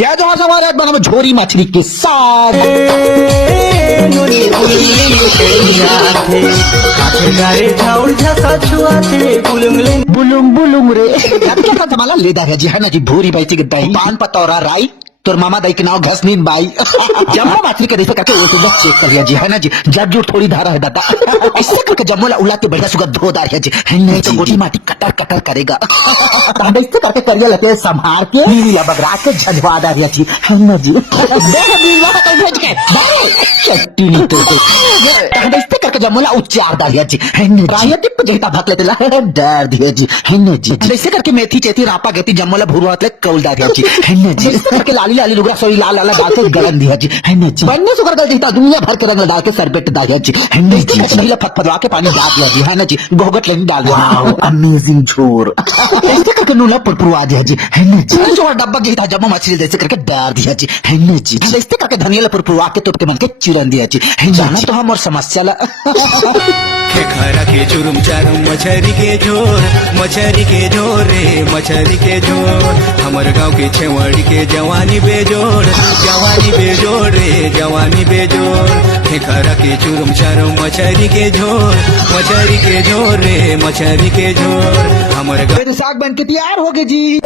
जय जोहार सवार एक बार झोरी मछली के साथ बुलुंग बुलुंग रे क्या जमाला लेदा है जी है ना जी भूरी बाई के दही पान पतौरा राई तोर मामा दाई के नाव घसनीन बाई जम्मू मछली के रेसे करके वो सुबह चेक कर लिया जी है ना जी जब जो थोड़ी धारा है दादा इससे करके जम्मू ला उला के बढ़िया सुगर धो दार है जी है नहीं तो गोटी माटी कटर कटर करेगा तांडे इससे करके करिया लगे संभार के नीला बगरा के झजवा दार है जी है ना जी देख बीवा का भेज के चट्टी नहीं तो तांडे इससे करके जम्मू ला उच्चार दार है जी है ना राय टिप जेता भक लेते ला डर दिए जी है ना जी ऐसे करके मेथी चेती रापा गेती जम्मू ला भुरवात ले कौल दार है जी है ना जी करके लाली लाली लुगरा सोई लाल लाल डाल के गलन दिया जी है ना जी बनने सुगर गल देता दुनिया भर के रंग डाल के सरबेट दाया जी है ना जी नीला फटफटवा के पानी डाल दिया जी है ना जी गोगट लेनी डाल दिया अमेजिंग झोर ऐसे करके नूला पुरपुरवा दिया जी है ना जी जो डब्बा देता जब मछली जैसे करके डाल दिया जी है ना जी ऐसे करके धनिया पुरपुरवा के तो मन के चिरन दिया जी है जाना तो हम और समस्या ला खरा के चुरुम चारुम मछरी के झोर रे मछरी के झोर हमर गांव के छेवड़ी के जवानी बेजोड़ रे जवानी बेजोड़ खरा के चुरुम चारुम मछरी के झोर रे मछरी के झोर हमर गांव साग बन के तैयार हो गए जी।